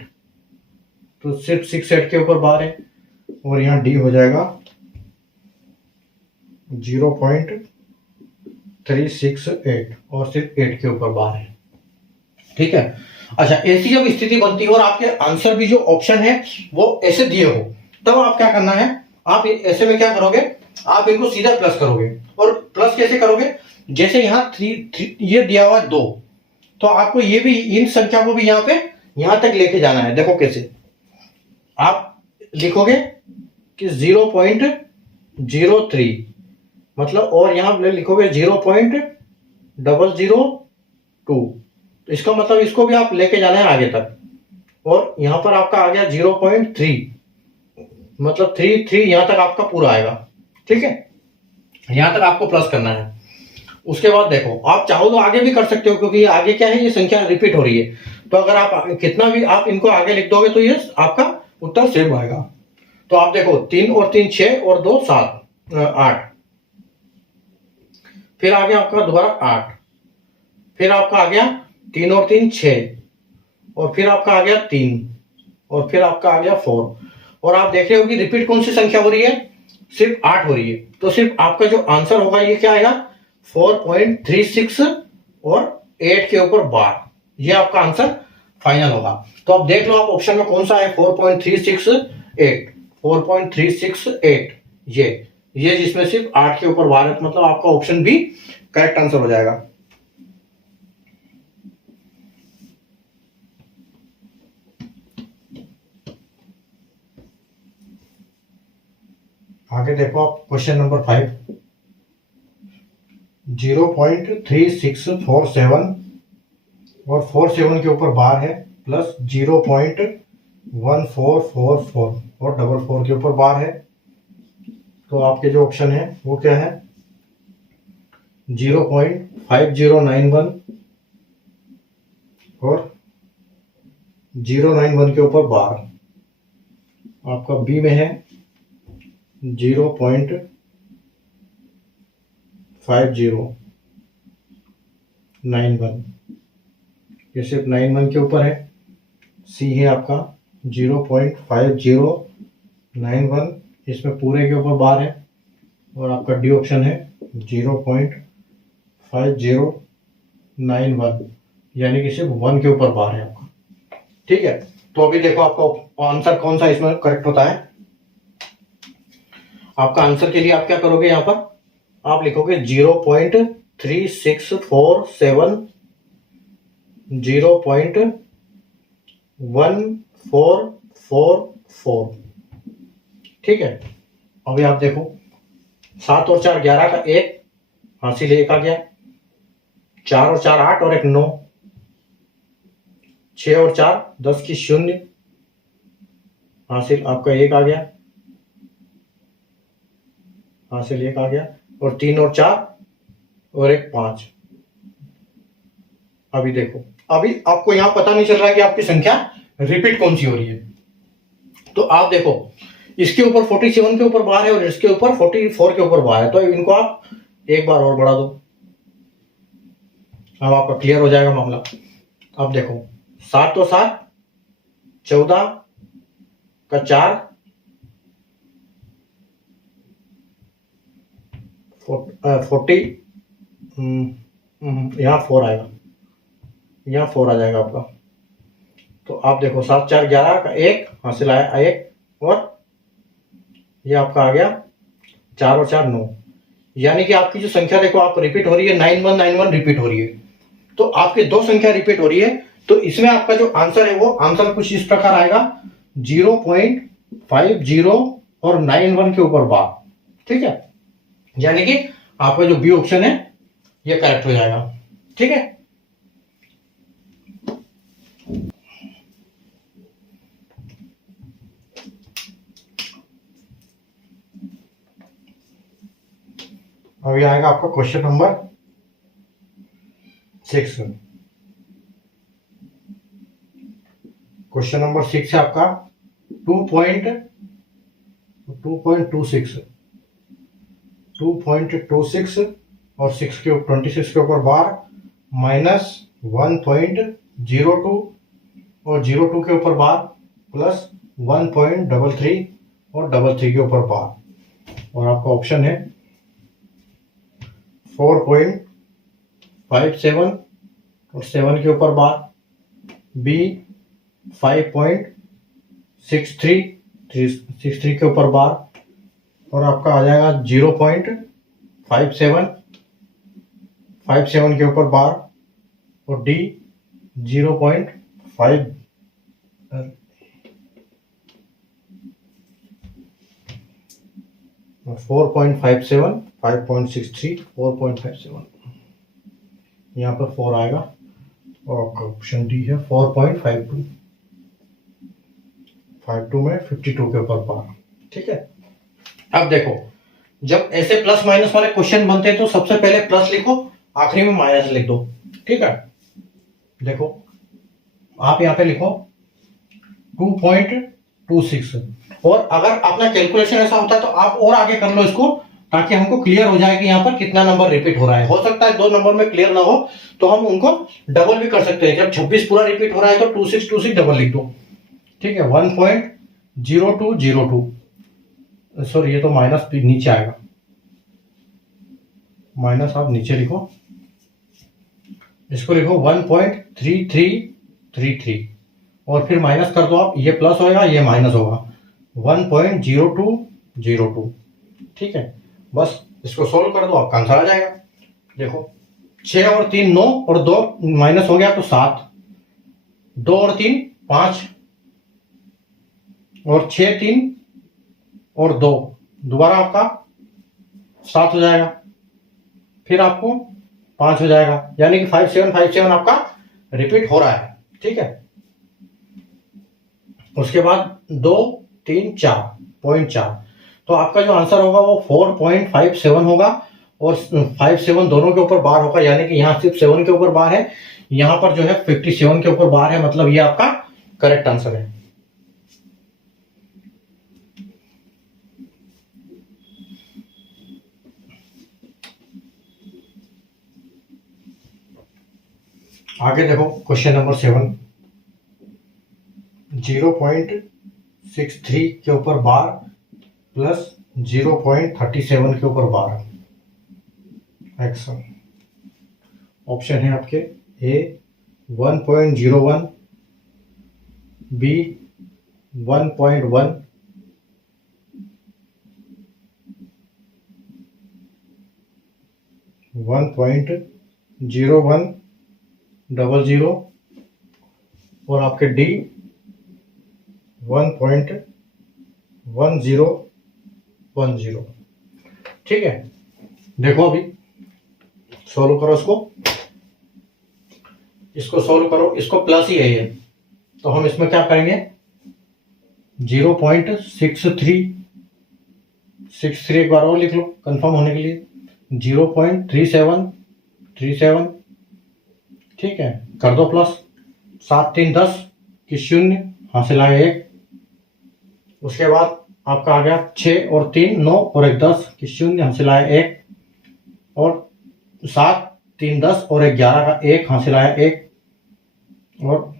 तो सिर्फ 68 के ऊपर बार है और यहाँ डी हो जाएगा 0.368 और सिर्फ 8 के ऊपर बार है। ठीक है, अच्छा ऐसी जब स्थिति बनती है और आपके आंसर भी जो ऑप्शन है वो ऐसे दिए हो, तब आप क्या करना है, आप ऐसे में क्या करोगे, आप इनको सीधा प्लस करोगे। और प्लस कैसे करोगे, जैसे यहाँ 3 ये दिया हुआ है 2, तो आपको ये भी इन संख्या को भी यहाँ पे यहाँ तक लेके जाना है। देखो कैसे, आप लिखोगे कि 0.03 मतलब, और यहाँ लिखोगे 0.002, तो इसका मतलब इसको भी आप लेके जाना है आगे तक। और यहाँ पर आपका आ गया 0.3 मतलब 3 यहाँ तक आपका पूरा आएगा। ठीक है, यहाँ तक आपको प्लस करना है। उसके बाद देखो, आप चाहो तो आगे भी कर सकते हो, क्योंकि आगे क्या है, ये संख्या रिपीट हो रही है। तो अगर आप कितना भी आप इनको आगे लिख दोगे तो ये आपका उत्तर सेम आएगा। तो आप देखो 3 और 3 6 और 2 7 8, फिर आ गया आपका दोबारा 8, फिर आपका आ गया 3 और 3 6, और फिर आपका आ गया 3, और फिर आपका आ गया 4। और आप देख रहे हो कि रिपीट कौन सी संख्या हो रही है, सिर्फ 8 हो रही है। तो सिर्फ आपका जो आंसर होगा ये क्या आएगा, 4.36 और 8 के ऊपर बार, ये आपका आंसर फाइनल होगा। तो अब देख लो आप ऑप्शन में कौन सा है, 4.368 4.368, ये जिसमें सिर्फ 8 के ऊपर बार है, मतलब आपका ऑप्शन बी करेक्ट आंसर हो जाएगा। आगे देखो आप क्वेश्चन नंबर 5, 0.3647 और 47 के ऊपर बार है, प्लस 0.1444 और 44 के ऊपर बार है। तो आपके जो ऑप्शन है वो क्या है, 0.5091 और 091 के ऊपर बार। आपका बी में है 0.5091, ये सिर्फ 91 के ऊपर है। सी है आपका 0.5091, इसमें पूरे के ऊपर बार है। और आपका डी ऑप्शन है 0.5091, यानी कि सिर्फ 1 के ऊपर बार है आपका। ठीक है, तो अभी देखो आपका आंसर कौन सा इसमें करेक्ट होता है। आपका आंसर के लिए आप क्या करोगे, यहाँ पर आप लिखोगे 0.3647 0.1444। ठीक है, अभी आप देखो 7 और 4 11 का 1 हासिल 1 आ गया, 4 और 4 8 और 1 9, 6 और 4 10 की 0 हासिल आपका 1 आ गया, हासिल 1 आ गया। और 3 और 4 और 1 5। अभी देखो, अभी आपको यहां पता नहीं चल रहा है कि आपकी संख्या रिपीट कौन सी हो रही है। तो आप देखो, इसके ऊपर 47 के ऊपर बार है और इसके ऊपर 44 के ऊपर बार है, तो इनको आप एक बार और बढ़ा दो, अब आपका क्लियर हो जाएगा मामला। अब देखो 7 तो 7, 14 का 4, 40, यहाँ 4 आएगा, यहाँ 4 आ जाएगा आपका। तो आप देखो 7 4 11 का 1 हासिल आया 1, और ये आपका आ गया 4 और 4 9, यानी कि आपकी जो संख्या देखो आप रिपीट हो रही है, 9191 रिपीट हो रही है। तो आपके 2 संख्या रिपीट हो रही है, तो इसमें आपका जो आंसर है वो आंसर कुछ इस प्रकार आएगा, 0.50 और 91 के ऊपर बार। ठीक है, यानी कि आपका जो बी ऑप्शन है ये करेक्ट हो जाएगा। ठीक है, अभी आएगा आपका क्वेश्चन नंबर 6। क्वेश्चन नंबर 6 है आपका 2.26 और 26 के ऊपर बार, माइनस 1.02 और 02 के ऊपर बार, प्लस 1.33 और 33 के ऊपर बार। और आपका ऑप्शन है 4.57 और 7 के ऊपर बार, बी 5.63 के ऊपर बार, और आपका आ जाएगा 0.57 के ऊपर बार, और डी 0.5 4.57 5.63 4.57 यहाँ पर 4 आएगा, और आपका ऑप्शन डी है 4.52 में 52 के ऊपर बार। ठीक है, अब देखो जब ऐसे प्लस माइनस वाले क्वेश्चन बनते हैं तो सबसे पहले प्लस लिखो, आखिरी में माइनस लिख दो। ठीक है, देखो आप यहाँ पे लिखो 2.26, और अगर अपना कैलकुलेशन ऐसा होता है तो आप और आगे कर लो इसको, ताकि हमको क्लियर हो जाए कि यहाँ पर कितना नंबर रिपीट हो रहा है। हो सकता है 2 नंबर में क्लियर ना हो तो हम उनको डबल भी कर सकते हैं। जब 26 पूरा रिपीट हो रहा है तो 2626 डबल लिख दो। ठीक है, 1.0202, सॉरी ये तो माइनस नीचे आएगा, माइनस आप नीचे लिखो, इसको लिखो 1.3333, और फिर माइनस कर दो आप, ये प्लस होगा ये माइनस होगा, 1.0202। ठीक है, बस इसको सोल्व कर दो, आपका आंसर आ जाएगा। देखो 6 और 3 9, और 2 माइनस हो गया तो 7, 2 और 3 5, और 6 3 और 2 दोबारा आपका 7 हो जाएगा, फिर आपको 5 हो जाएगा, यानी कि 5757 आपका रिपीट हो रहा है। ठीक है, उसके बाद 2 3 4.4, तो आपका जो आंसर होगा वो 4.57 होगा, और 57 दोनों के ऊपर बार होगा, यानी कि यहाँ सिर्फ 7 के ऊपर बार है, यहाँ पर जो है 57 के ऊपर बार है, मतलब ये आपका करेक्ट आंसर है। आगे देखो क्वेश्चन नंबर 7, 0.63 के ऊपर बार प्लस 0.37 के ऊपर बार, एक्शन। ऑप्शन है आपके ए 1.01, बी 1.1, (1.0100) और आपके डी 1.1010। ठीक है, देखो अभी सोल्व करो इसको सोल्व करो, इसको प्लस ही है ये, तो हम इसमें क्या करेंगे 0.63 एक बार और लिख लो कंफर्म होने के लिए, 0.3737। ठीक है, कर दो प्लस, 7 3 10 की 0, हासिल आया 1, उसके बाद आपका आ गया 6 और 3 9 और 1 10 की 0, हासिल आया 1, और 7 3 10 और 1 11 का 1, हासिल आया 1, और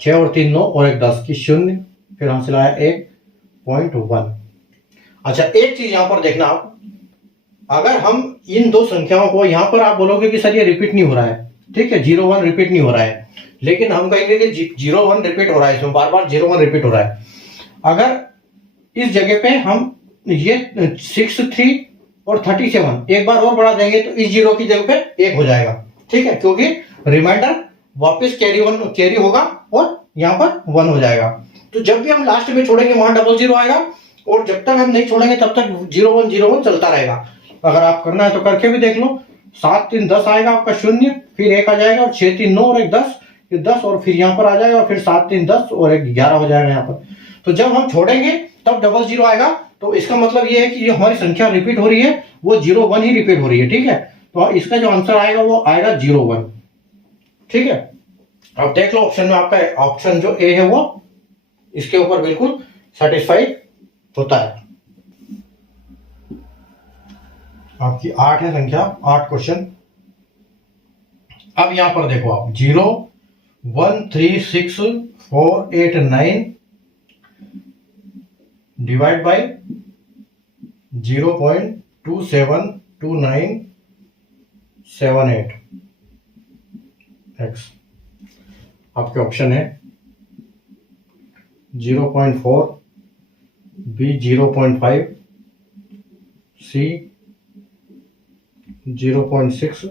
6 और 3 9 और 1 10 की 0, फिर हासिल आया 1.1। अच्छा, एक चीज यहां पर देखना आप, अगर हम इन दो संख्याओं को यहां पर आप बोलोगे कि सर ये रिपीट नहीं हो रहा है, ठीक है 0 1 रिपीट नहीं हो रहा है, लेकिन हम कहेंगे कि 0 1 रिपीट हो रहा है, इसमें बार बार 0 1 रिपीट हो रहा है। अगर इस जगह पे हम ये 6 3 और 37 एक बार और बढ़ा देंगे तो इस 0 की जगह पे 1 हो जाएगा। ठीक है, क्योंकि रिमाइंडर वापस कैरी होगा और यहाँ पर 1 हो जाएगा। तो जब भी हम लास्ट में छोड़ेंगे वहां 00 आएगा, और जब तक हम नहीं छोड़ेंगे तब तक 0 1 0 1 चलता रहेगा। अगर आप करना है तो करके भी देख लो, 7 3 10 आएगा आपका 0, फिर 1 आ जाएगा, और 6 3 9 और 1 10, ये 10, और फिर यहाँ पर आ जाएगा, और फिर 7 3 10 और 1 11 हो जाएगा यहाँ पर। तो जब हम छोड़ेंगे तब 00 आएगा, तो इसका मतलब ये है कि ये हमारी संख्या रिपीट हो रही है, वो 0 1 ही रिपीट हो रही है। ठीक है, तो इसका जो आंसर आएगा वो आएगा 0 1। ठीक है, अब देख लो ऑप्शन में आपका ऑप्शन जो ए है वो इसके ऊपर बिल्कुल सेटिस्फाइड होता है। आपकी 8 है संख्या, 8 क्वेश्चन। अब यहां पर देखो आप 0 1 3 6 4 8 9 डिवाइड बाय 0.272978 x। आपके ऑप्शन है 0.4, बी 0.5, C 0.6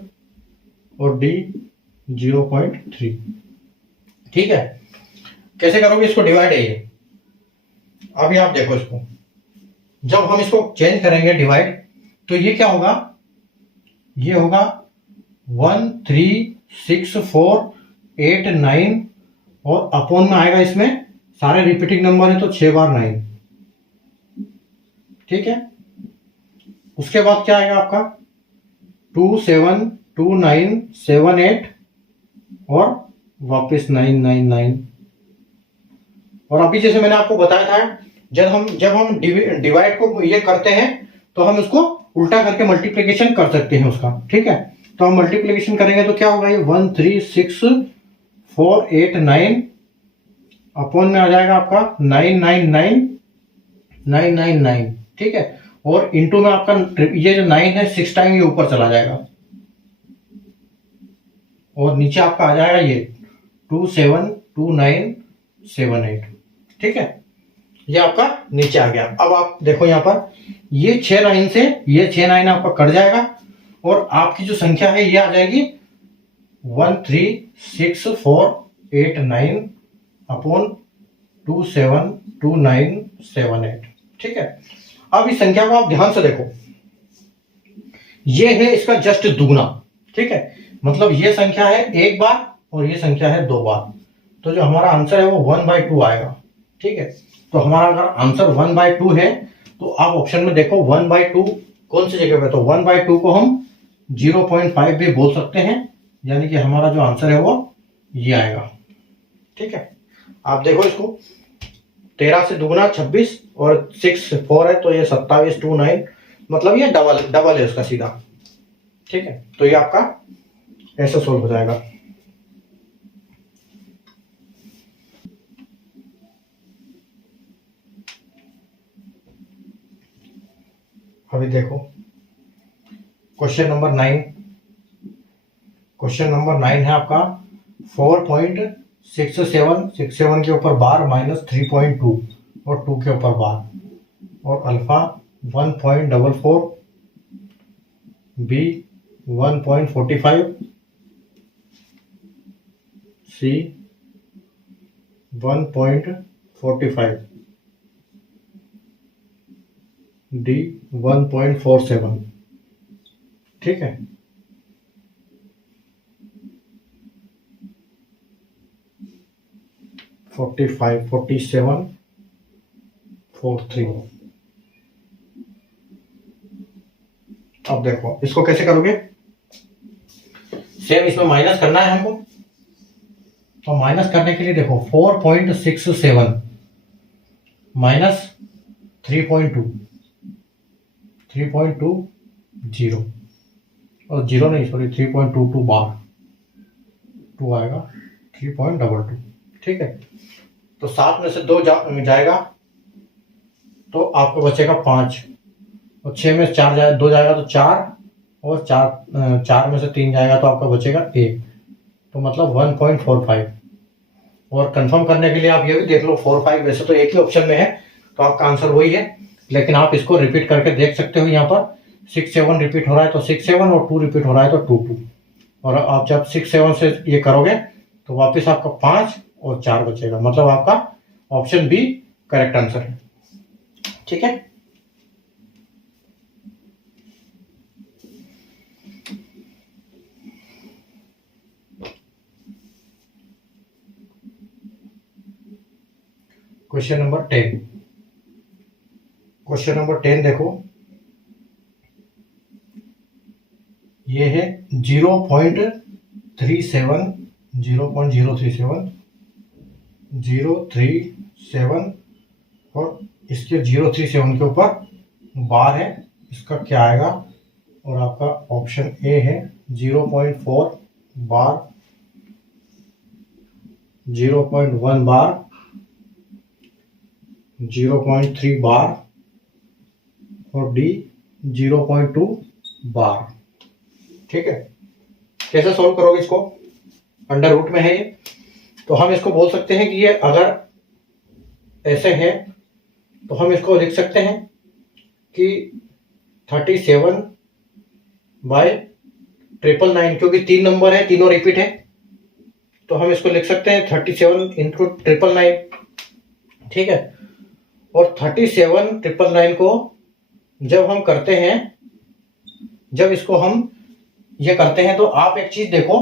और D 0.3। ठीक है, कैसे करोगे इसको डिवाइड है ये। अभी आप देखो इसको, जब हम इसको चेंज करेंगे डिवाइड, तो ये क्या होगा, ये होगा 1 3 6 4 8 9 और अपॉन में आएगा, इसमें सारे रिपीटिंग नंबर है तो 6 बार 9। ठीक है, उसके बाद क्या आएगा आपका 2 7 2 9 7 8 और वापस 9 9 9। और अभी जैसे मैंने आपको बताया था, जब हम डिवाइड को ये करते हैं तो हम उसको उल्टा करके मल्टीप्लिकेशन कर सकते हैं उसका। ठीक है, तो हम मल्टीप्लिकेशन करेंगे तो क्या होगा, ये 1 3 6 4 8 9 अपॉन में आ जाएगा आपका 9 9 9 9 9 9। ठीक है, और इंटू में आपका ये जो 9 है 6 टाइम ये ऊपर चला जाएगा और नीचे आपका आ जाएगा ये 2 7 2 9 7 8। ठीक है, ये आपका नीचे आ गया। अब आप देखो यहाँ पर ये 6 9 से ये 6 9 आपका कट जाएगा और आपकी जो संख्या है ये आ जाएगी 1 3 6 4 8 9 अपॉन 2 7 2 9 7 8। ठीक है, अब इस संख्या को आप ध्यान से देखो, ये है इसका जस्ट दुगना। ठीक है, मतलब ये संख्या है एक बार और ये संख्या है 2 बार, तो जो हमारा आंसर है वो 1/2 आएगा। ठीक है, तो हमारा अगर आंसर 1/2 है तो आप ऑप्शन में देखो 1/2 कौन सी जगह पे, तो 1/2 को हम 0.5 भी बोल सकते हैं, यानी कि हमारा जो आंसर है वो ये आएगा। ठीक है, आप देखो इसको, 13 से दुगना 26 और 6 4 है तो ये 27 2 9, मतलब ये डबल है उसका सीधा। ठीक है, तो ये आपका ऐसे सोल्व हो जाएगा। अभी देखो क्वेश्चन नंबर 9। क्वेश्चन नंबर 9 है आपका 4.67 के ऊपर बार माइनस 3.2 और 2 के ऊपर बार, और अल्फा 1.44, बी 1.45, सी 1.45, डी 1.47। ठीक है, फोर्टी 47 43। अब देखो इसको कैसे करोगे, सेम इसमें माइनस करना है हमको, तो माइनस करने के लिए देखो 4.67 माइनस 3.2 0 और 0 नहीं सॉरी 3.22 बार 2 आएगा 3.22। ठीक है, तो 7 में से 2 जाएगा तो आपको बचेगा 5 और 6 में 2 जाएगा तो 4 और 4 में से 3 जाएगा तो आपका बचेगा 1, तो मतलब 1.45। और कंफर्म करने के लिए आप ये भी देख लो 4 5 वैसे तो एक ही ऑप्शन में है तो आपका आंसर वही है, लेकिन आप इसको रिपीट करके देख सकते हो। यहाँ पर 6 7 रिपीट हो रहा है तो 6 7 और 2 रिपीट हो रहा है तो 2 2, और आप जब 6 7 से ये करोगे तो वापस आपका 5 और 4 बचेगा, मतलब आपका ऑप्शन बी करेक्ट आंसर है। ठीक है, क्वेश्चन नंबर 10। क्वेश्चन नंबर 10 देखो, ये है 0.37 0.037 और इसके 037 के ऊपर बार है, इसका क्या आएगा, और आपका ऑप्शन ए है 0.4 बार 0.1 बार 0.3 बार और डी 0.2 बार। ठीक है, कैसे सॉल्व करोगे इसको, अंडर रूट में है ये, तो हम इसको बोल सकते हैं कि ये अगर ऐसे है तो हम इसको लिख सकते हैं कि 37/999, क्योंकि 3 नंबर है, तीनों रिपीट है, तो हम इसको लिख सकते हैं 37 इंटू 999, ठीक है। और 37,999 को जब हम करते हैं, जब इसको हम ये करते हैं, तो आप एक चीज देखो,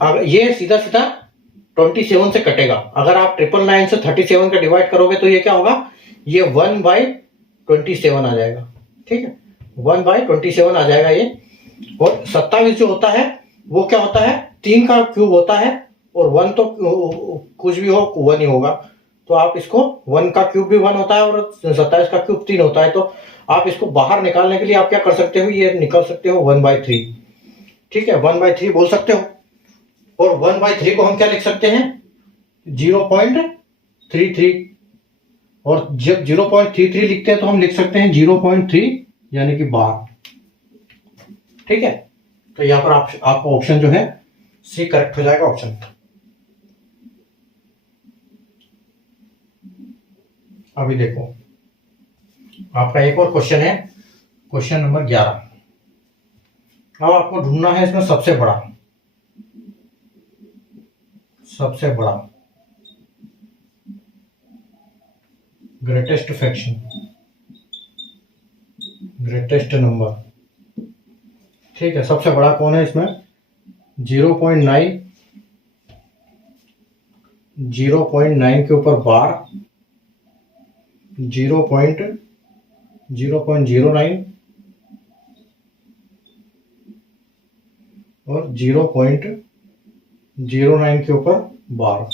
अगर ये सीधा सीधा 27 से कटेगा, अगर आप 999 से 37 का डिवाइड करोगे तो ये क्या होगा, ये 1/27 आ जाएगा, ठीक है, 1/27 आ जाएगा ये। और 27 जो होता है वो क्या होता है, 3 का क्यूब होता है, और 1 तो कुछ भी हो 1 ही होगा, तो आप इसको 1 का क्यूब भी 1 होता है और 27 का क्यूब 3 होता है, तो आप इसको बाहर निकालने के लिए आप क्या कर सकते हो, ये निकाल सकते हो 1/3, ठीक है, 1/3 बोल सकते हो। और 1/3 को हम क्या लिख सकते हैं, 0.33, और जब 0.33 लिखते हैं तो हम लिख सकते हैं 0.3 यानी कि बार, ठीक है। तो यहाँ पर आपका ऑप्शन जो है सी करेक्ट हो जाएगा, ऑप्शन। अभी देखो आपका एक और क्वेश्चन है, क्वेश्चन नंबर 11। अब आपको ढूंढना है इसमें सबसे बड़ा ग्रेटेस्ट फ्रैक्शन, ग्रेटेस्ट नंबर, ठीक है। सबसे बड़ा कौन है इसमें, 0.9, 0.9 के ऊपर बार, 0.09 और 0.09 के ऊपर बार,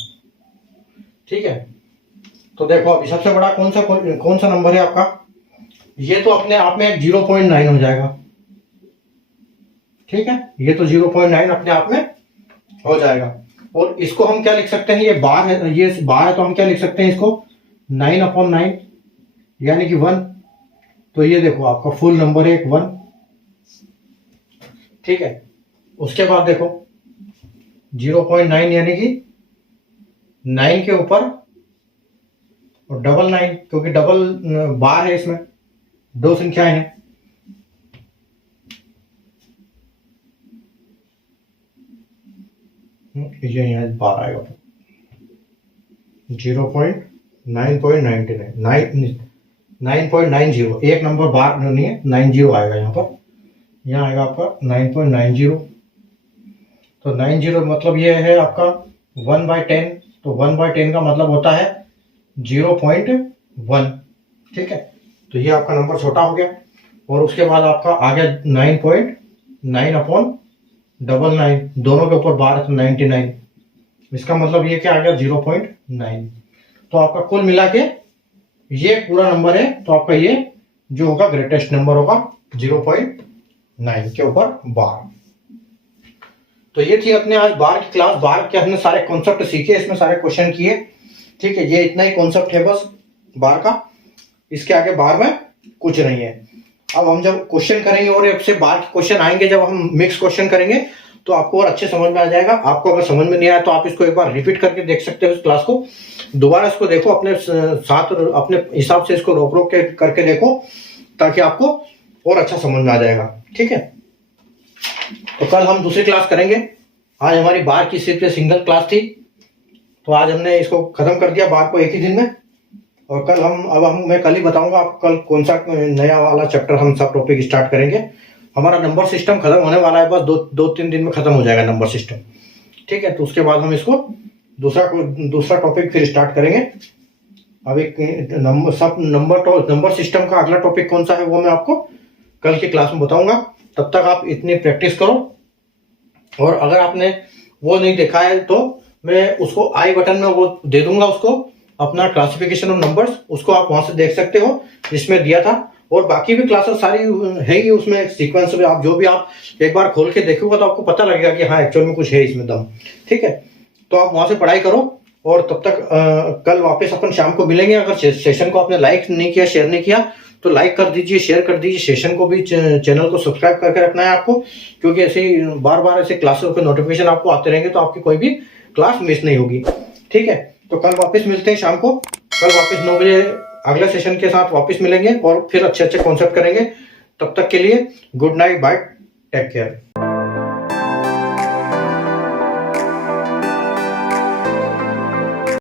ठीक है। तो देखो अभी सबसे बड़ा कौन सा नंबर है आपका, ये तो अपने आप में 0.9 हो जाएगा, ठीक है, ये तो 0.9 अपने आप में हो जाएगा। और इसको हम क्या लिख सकते हैं, ये बार है, ये बार है, तो हम क्या लिख सकते हैं इसको 9/9 यानी कि 1, तो ये देखो आपका फुल नंबर है 1, ठीक है। उसके बाद देखो 0.9 यानी कि 9 के ऊपर और 999, क्योंकि डबल बार है, इसमें 2 संख्याएं हैं, ये यहाँ बार आएगा, 9.90, एक नंबर बार नहीं है, 90 आएगा यहाँ पर, यहाँ आएगा आपका 9.90, तो 90 मतलब ये है आपका 1/10, तो 1/10 का मतलब होता है 0.1, ठीक है। तो ये आपका नंबर छोटा हो गया। और उसके बाद आपका आ गया 9.9/99, दोनों के ऊपर बार है तो 99, इसका मतलब ये क्या आ गया 0.9। तो आपका कुल मिला के ये पूरा नंबर है, तो आपका ये जो होगा ग्रेटेस्ट नंबर होगा 0.9 के ऊपर बार। तो ये थी अपने आज बार की क्लास, बार के हमने सारे कॉन्सेप्ट सीखे, इसमें सारे क्वेश्चन किए, ठीक है। ये इतना ही कॉन्सेप्ट है बस बार का, इसके आगे बार में कुछ नहीं है। अब हम जब क्वेश्चन करेंगे और इससे बार के क्वेश्चन आएंगे, जब हम मिक्स क्वेश्चन करेंगे तो आपको और अच्छे समझ में आ जाएगा। आपको अगर समझ में नहीं आया तो आप इसको एक बार रिपीट करके देख सकते हो, इस क्लास को दोबारा इसको देखो, अपने साथ अपने हिसाब से इसको रोक के करके देखो, ताकि आपको और अच्छा समझ में आ जाएगा, ठीक है। तो कल हम दूसरी क्लास करेंगे, आज हमारी बार की सिर्फ सिंगल क्लास थी, तो आज हमने इसको खत्म कर दिया बार को एक ही दिन में। और कल मैं कल ही बताऊंगा आपको कल कौन सा नया वाला चैप्टर हम सब टॉपिक स्टार्ट करेंगे। हमारा नंबर सिस्टम खत्म होने वाला है, बस 2-3 दिन में खत्म हो जाएगा नंबर सिस्टम, ठीक है। तो उसके बाद हम इसको दूसरा टॉपिक फिर स्टार्ट करेंगे। अब एक नंबर सिस्टम का अगला टॉपिक कौन सा है वो मैं आपको कल की क्लास में बताऊंगा। तब तक आप इतनी प्रैक्टिस करो, और अगर आपने वो नहीं देखा है तो मैं उसको आई बटन में वो दे दूंगा, उसको अपना क्लासिफिकेशन ऑफ नंबर्स, उसको आप वहां से देख सकते हो जिसमें दिया था। और बाकी भी क्लासेस सारी है ही उसमें सीक्वेंस में, आप जो भी आप एक बार खोल के देखोगे तो आपको पता लगेगा कि हाँ एक्चुअल में कुछ है इसमें दम, ठीक है। तो आप वहां से पढ़ाई करो, और तब तक कल वापस अपन शाम को मिलेंगे। अगर सेशन को आपने लाइक नहीं किया, शेयर नहीं किया तो लाइक कर दीजिए, शेयर कर दीजिए, सेशन को भी, चैनल को सब्सक्राइब करके रखना है आपको, क्योंकि ऐसे ही बार ऐसे क्लासेस के नोटिफिकेशन आपको आते रहेंगे, तो आपकी कोई भी क्लास मिस नहीं होगी, ठीक है। तो कल वापस मिलते हैं शाम को, कल वापस 9 बजे अगले सेशन के साथ वापस मिलेंगे, और फिर अच्छे कॉन्सेप्ट करेंगे तब तक के लिए good night, bye, take care.